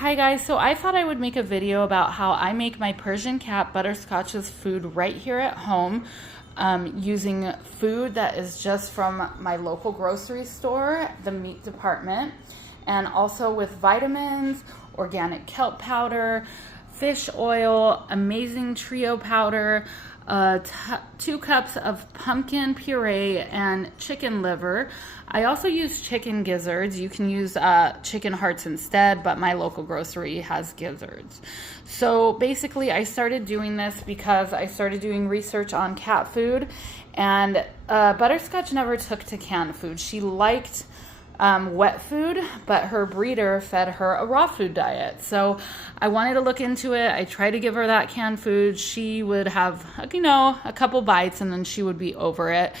Hi guys, so I thought I would make a video about how I make my Persian cat Butterscotch's food right here at home using food that is just from my local grocery store, the meat department, and also with vitamins, organic kelp powder, fish oil, amazing trio powder, 2 cups of pumpkin puree, and chicken liver. I also use chicken gizzards. You can use chicken hearts instead, but my local grocery has gizzards. So basically I started doing this because I started doing research on cat food, and Butterscotch never took to canned food. She liked wet food, but her breeder fed her a raw food diet. So I wanted to look into it. I tried to give her that canned food. She would have, a couple bites and then she would be over it.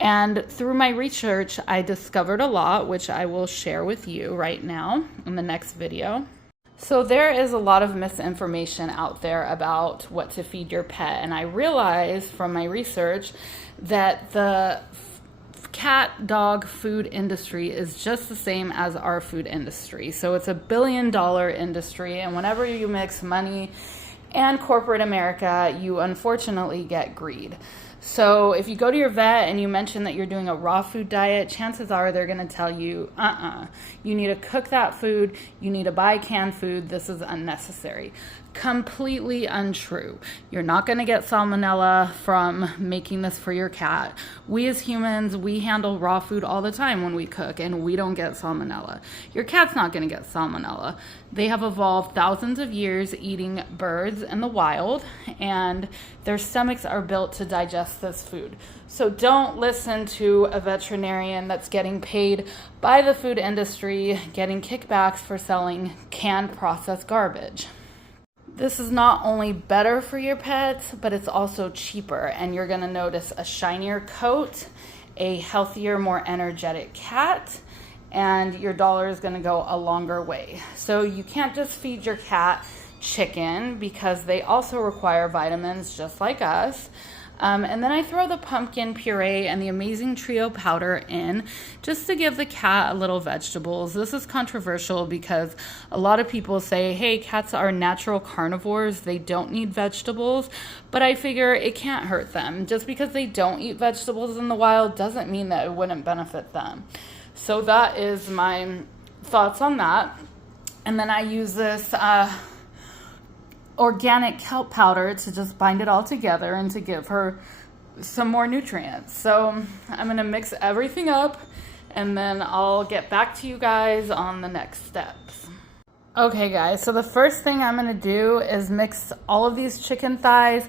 And through my research, I discovered a lot, which I will share with you right now in the next video. So there is a lot of misinformation out there about what to feed your pet. And I realized from my research that the cat dog food industry is just the same as our food industry. So it's $1 billion industry, and whenever you mix money and corporate America, you unfortunately get greed. So if you go to your vet and you mention that you're doing a raw food diet, chances are they're going to tell you, you need to cook that food, you need to buy canned food, this is unnecessary. Completely untrue. You're not going to get salmonella from making this for your cat. We as humans, we handle raw food all the time when we cook, and we don't get salmonella. Your cat's not going to get salmonella. They have evolved thousands of years eating birds in the wild, and their stomachs are built to digest this food. So don't listen to a veterinarian that's getting paid by the food industry, getting kickbacks for selling canned processed garbage. This is not only better for your pets, but it's also cheaper, and you're gonna notice a shinier coat, a healthier, more energetic cat, and your dollar is gonna go a longer way. So you can't just feed your cat chicken because they also require vitamins just like us. And then I throw the pumpkin puree and the amazing trio powder in just to give the cat a little vegetables. This is controversial because a lot of people say, hey, cats are natural carnivores, they don't need vegetables, but I figure it can't hurt them. Just because they don't eat vegetables in the wild doesn't mean that it wouldn't benefit them. So that is my thoughts on that. And then I use this organic kelp powder to just bind it all together and to give her some more nutrients. So I'm going to mix everything up, and then I'll get back to you guys on the next steps. Okay guys, so the first thing I'm going to do is mix all of these chicken thighs.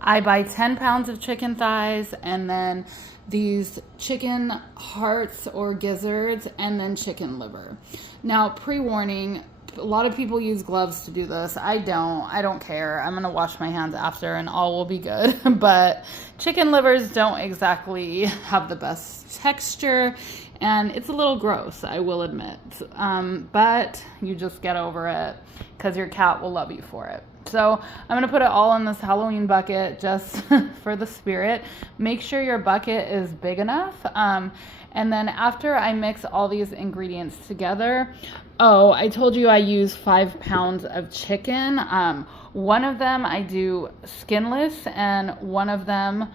I buy 10 pounds of chicken thighs, and then these chicken hearts or gizzards, and then chicken liver. Now, pre-warning, a lot of people use gloves to do this. I don't care. I'm gonna wash my hands after and all will be good. But chicken livers don't exactly have the best texture, and it's a little gross, I will admit. But you just get over it because your cat will love you for it. So I'm gonna put it all in this Halloween bucket just for the spirit. Make sure your bucket is big enough. And then after I mix all these ingredients together, I told you I use 5 pounds of chicken. One of them I do skinless and one of them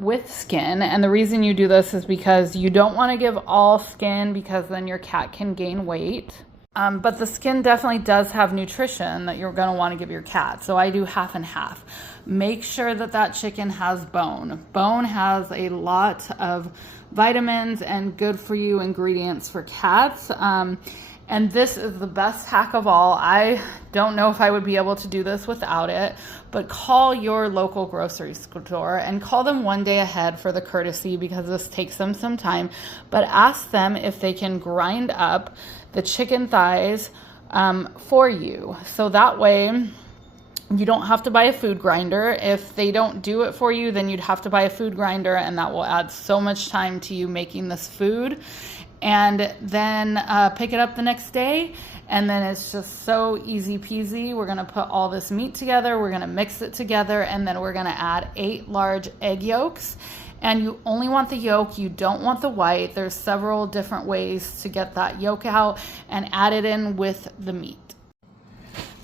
with skin. And the reason you do this is because you don't want to give all skin because then your cat can gain weight. But the skin definitely does have nutrition that you're going to want to give your cat. So I do half and half. Make sure that that chicken has bone. Bone has a lot of vitamins and good for you ingredients for cats. And this is the best hack of all. I don't know if I would be able to do this without it, but call your local grocery store and call them one day ahead for the courtesy because this takes them some time. But ask them if they can grind up the chicken thighs for you. So that way you don't have to buy a food grinder. If they don't do it for you, then you'd have to buy a food grinder, and that will add so much time to you making this food. And then pick it up the next day, and then it's just so easy peasy. We're gonna put all this meat together, we're gonna mix it together, and then we're gonna add 8 large egg yolks. And you only want the yolk, you don't want the white. There's several different ways to get that yolk out, and add it in with the meat.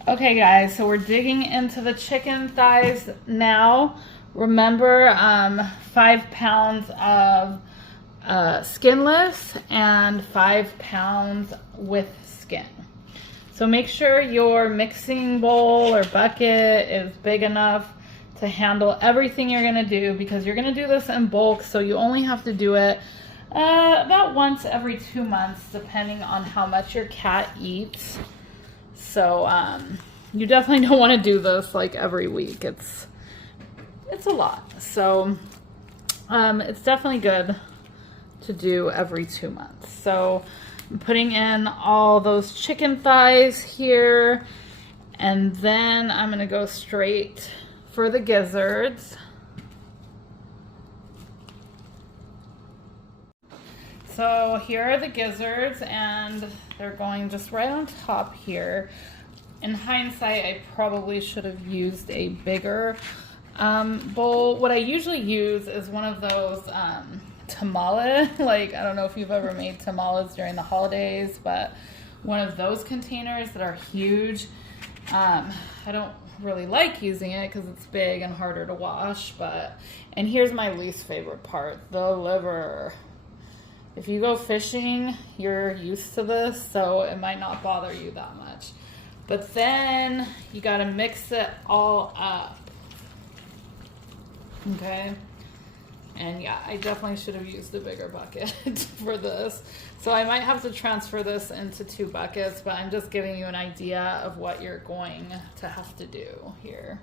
Okay guys, so we're digging into the chicken thighs now. Remember, 5 pounds of skinless and 5 pounds with skin. So make sure your mixing bowl or bucket is big enough to handle everything you're gonna do, because you're gonna do this in bulk, so you only have to do it about once every 2 months, depending on how much your cat eats. So you definitely don't want to do this like every week. It's a lot. So it's definitely good to do every 2 months. So I'm putting in all those chicken thighs here, and then I'm gonna go straight for the gizzards. So here are the gizzards, and they're going just right on top here. In hindsight, I probably should have used a bigger bowl. What I usually use is one of those tamale, like, I don't know if you've ever made tamales during the holidays, but one of those containers that are huge. I don't really like using it because it's big and harder to wash, and here's my least favorite part, the liver. If you go fishing, you're used to this, so it might not bother you that much. But then you gotta mix it all up. Okay? And yeah, I definitely should have used a bigger bucket for this. So I might have to transfer this into 2 buckets, but I'm just giving you an idea of what you're going to have to do here.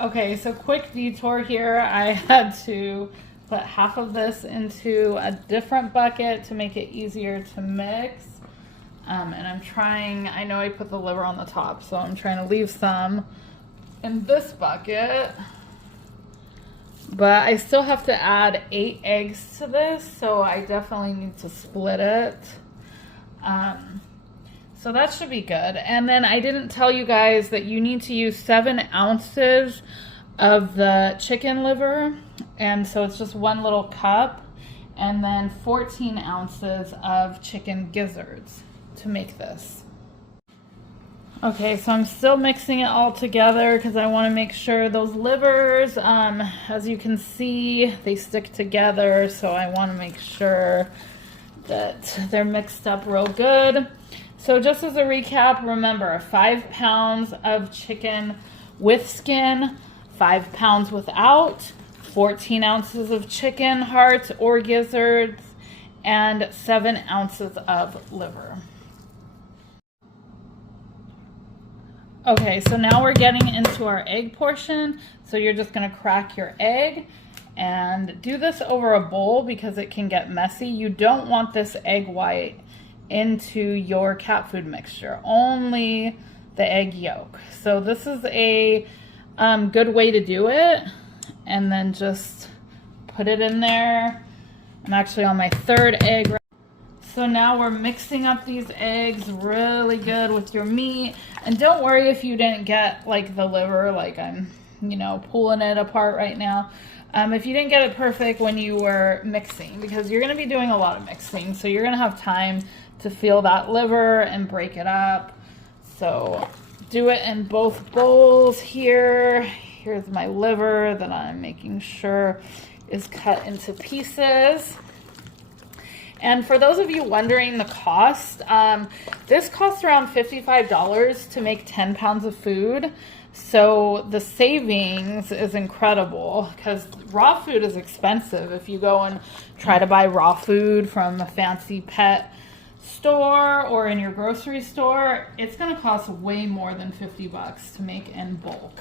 Okay, so quick detour here. I had to put half of this into a different bucket to make it easier to mix. And I'm trying, I know I put the liver on the top, so I'm trying to leave some in this bucket. But I still have to add 8 eggs to this, so I definitely need to split it. So that should be good. And then I didn't tell you guys that you need to use 7 ounces of the chicken liver. And so it's just 1 little cup, and then 14 ounces of chicken gizzards to make this. Okay, so I'm still mixing it all together because I want to make sure those livers, as you can see, they stick together. So I want to make sure that they're mixed up real good. So just as a recap, remember 5 pounds of chicken with skin, 5 pounds without, 14 ounces of chicken hearts or gizzards, and 7 ounces of liver. Okay, so now we're getting into our egg portion. So you're just gonna crack your egg and do this over a bowl because it can get messy. You don't want this egg white into your cat food mixture, only the egg yolk. So this is a good way to do it. And then just put it in there. I'm actually on my 3rd egg. So now we're mixing up these eggs really good with your meat. And don't worry if you didn't get like the liver, like I'm, pulling it apart right now. If you didn't get it perfect when you were mixing, because you're gonna be doing a lot of mixing. So you're gonna have time to feel that liver and break it up. So do it in both bowls here. Here's my liver that I'm making sure is cut into pieces. And for those of you wondering the cost, this costs around $55 to make 10 pounds of food. So the savings is incredible because raw food is expensive. If you go and try to buy raw food from a fancy pet store or in your grocery store, it's going to cost way more than $50 to make in bulk.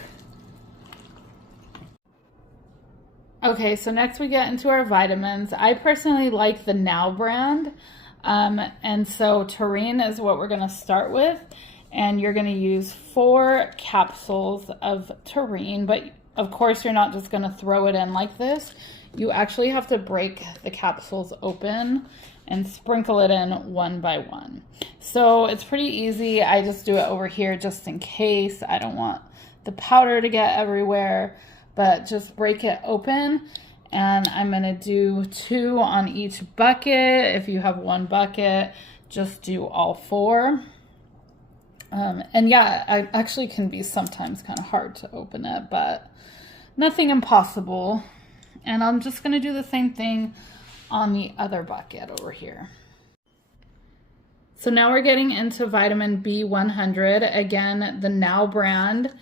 Okay, so next we get into our vitamins. I personally like the Now brand. And so taurine is what we're going to start with. And you're going to use 4 capsules of taurine. But of course, you're not just going to throw it in like this. You actually have to break the capsules open and sprinkle it in one by one. So it's pretty easy. I just do it over here just in case. I don't want the powder to get everywhere. But just break it open, and I'm gonna do 2 on each bucket. If you have 1 bucket, just do all 4. And yeah, it actually can be sometimes kind of hard to open it, but nothing impossible. And I'm just going to do the same thing on the other bucket over here. So now we're getting into vitamin B100. Again, the Now brand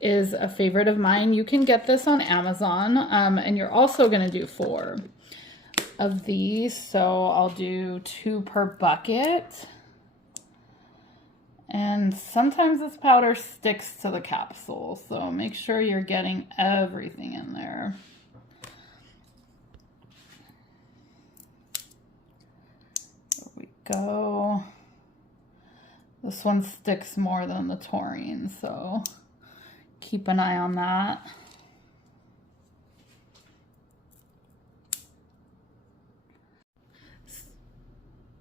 is a favorite of mine. You can get this on Amazon, and you're also going to do 4 of these. So I'll do 2 per bucket. And sometimes this powder sticks to the capsule, so make sure you're getting everything in there. There we go. This one sticks more than the taurine, so keep an eye on that.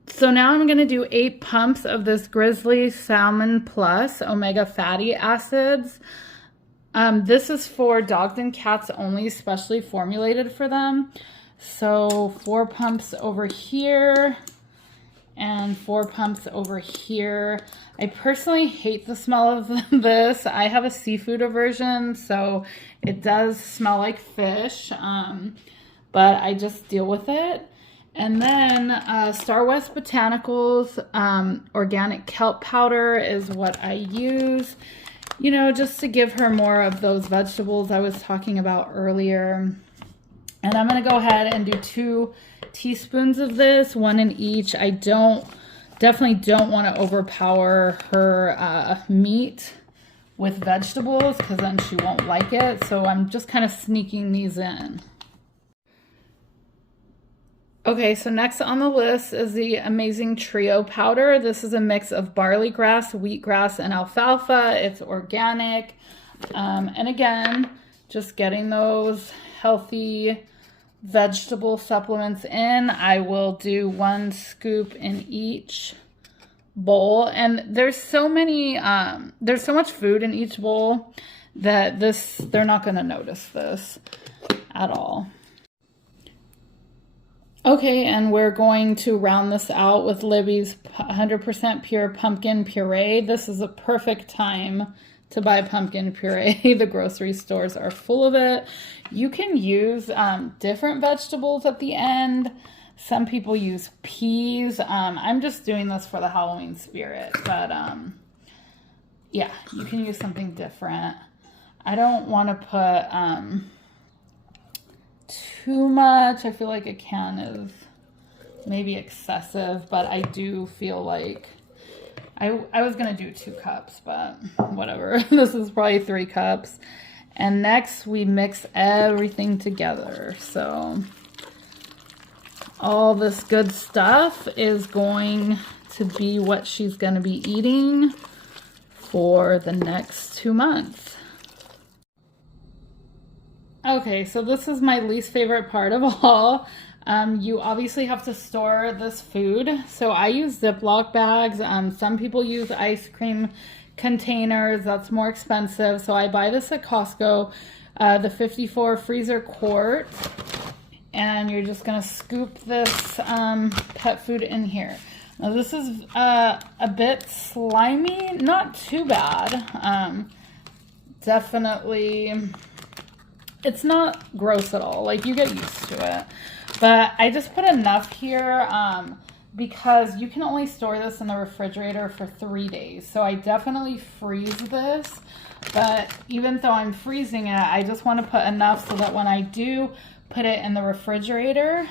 So now I'm going to do 8 pumps of this Grizzly Salmon Plus Omega Fatty Acids. This is for dogs and cats only, specially formulated for them. So 4 pumps over here and 4 pumps over here. I personally hate the smell of this. I have a seafood aversion, so it does smell like fish, but I just deal with it. And then Star West Botanicals organic kelp powder is what I use, you know, just to give her more of those vegetables I was talking about earlier. And I'm going to go ahead and do 2 teaspoons of this, 1 in each. I definitely don't want to overpower her meat with vegetables because then she won't like it. So I'm just kind of sneaking these in. Okay, so next on the list is the Amazing Trio powder. This is a mix of barley grass, wheatgrass, and alfalfa. It's organic. And again, just getting those healthy vegetable supplements in. I will do 1 scoop in each bowl. And there's so much food in each bowl that they're not going to notice this at all. Okay, and we're going to round this out with Libby's 100% pure pumpkin puree. This is a perfect time to buy pumpkin puree. The grocery stores are full of it. You can use different vegetables at the end. Some people use peas. I'm just doing this for the Halloween spirit, but yeah, you can use something different. I don't want to put too much. I feel like a can is maybe excessive, but I do feel like I was gonna do 2 cups, but whatever. This is probably 3 cups. And next we mix everything together. So all this good stuff is going to be what she's gonna be eating for the next 2 months. Okay, so this is my least favorite part of all. You obviously have to store this food. So I use Ziploc bags. Some people use ice cream containers. That's more expensive. So I buy this at Costco, the 54 freezer quart. And you're just gonna scoop this pet food in here. Now this is a bit slimy, not too bad. Definitely, it's not gross at all. Like, you get used to it. But I just put enough here because you can only store this in the refrigerator for 3 days. So I definitely freeze this. But even though I'm freezing it, I just want to put enough so that when I do put it in the refrigerator,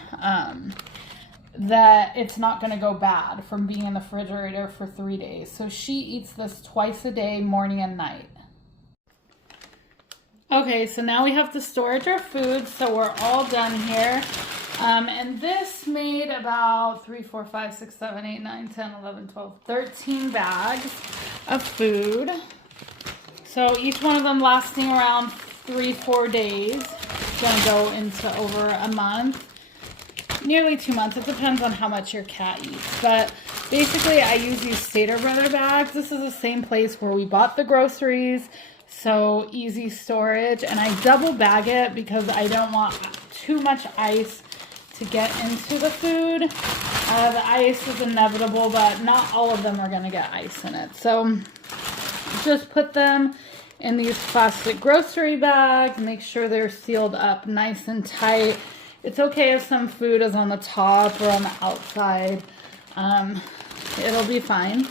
that it's not going to go bad from being in the refrigerator for 3 days. So she eats this twice a day, morning and night. Okay, so now we have to storage our food, so we're all done here. And this made about 3, 4, 5, 6, 7, 8, 9, 10, 11, 12, 13 bags of food. So each one of them lasting around 3, 4 days. It's gonna go into over a month, nearly 2 months. It depends on how much your cat eats. But basically I use these Stater Brother bags. This is the same place where we bought the groceries. So easy storage, and I double bag it because I don't want too much ice to get into the food. The ice is inevitable, but not all of them are going to get ice in it. So just put them in these plastic grocery bags. Make sure they're sealed up nice and tight. It's okay if some food is on the top or on the outside. It'll be fine.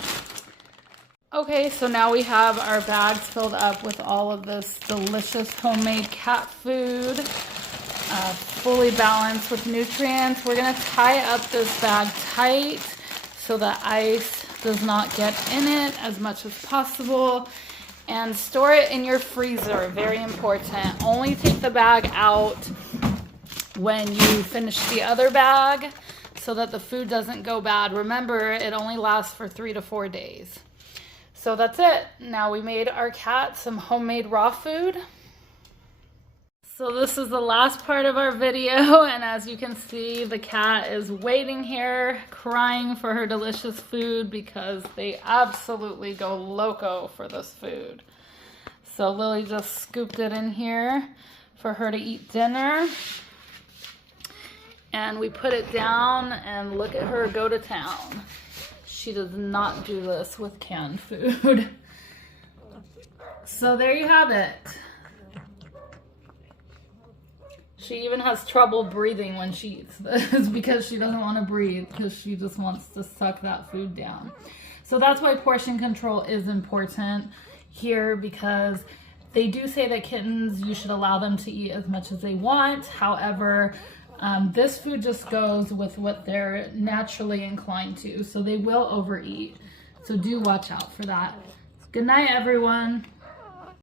Okay, so now we have our bags filled up with all of this delicious homemade cat food, fully balanced with nutrients. We're gonna tie up this bag tight so that ice does not get in it as much as possible, and store it in your freezer. Very important. Only take the bag out when you finish the other bag so that the food doesn't go bad. Remember, it only lasts for 3 to 4 days. So that's it. Now we made our cat some homemade raw food. So this is the last part of our video, and as you can see, the cat is waiting here, crying for her delicious food because they absolutely go loco for this food. So Lily just scooped it in here for her to eat dinner. And we put it down and look at her go to town. She does not do this with canned food. So there you have it. She even has trouble breathing when she eats this because she doesn't want to breathe, because she just wants to suck that food down. So that's why portion control is important here, because they do say that kittens, you should allow them to eat as much as they want. However, this food just goes with what they're naturally inclined to, so they will overeat. So do watch out for that. Good night, everyone.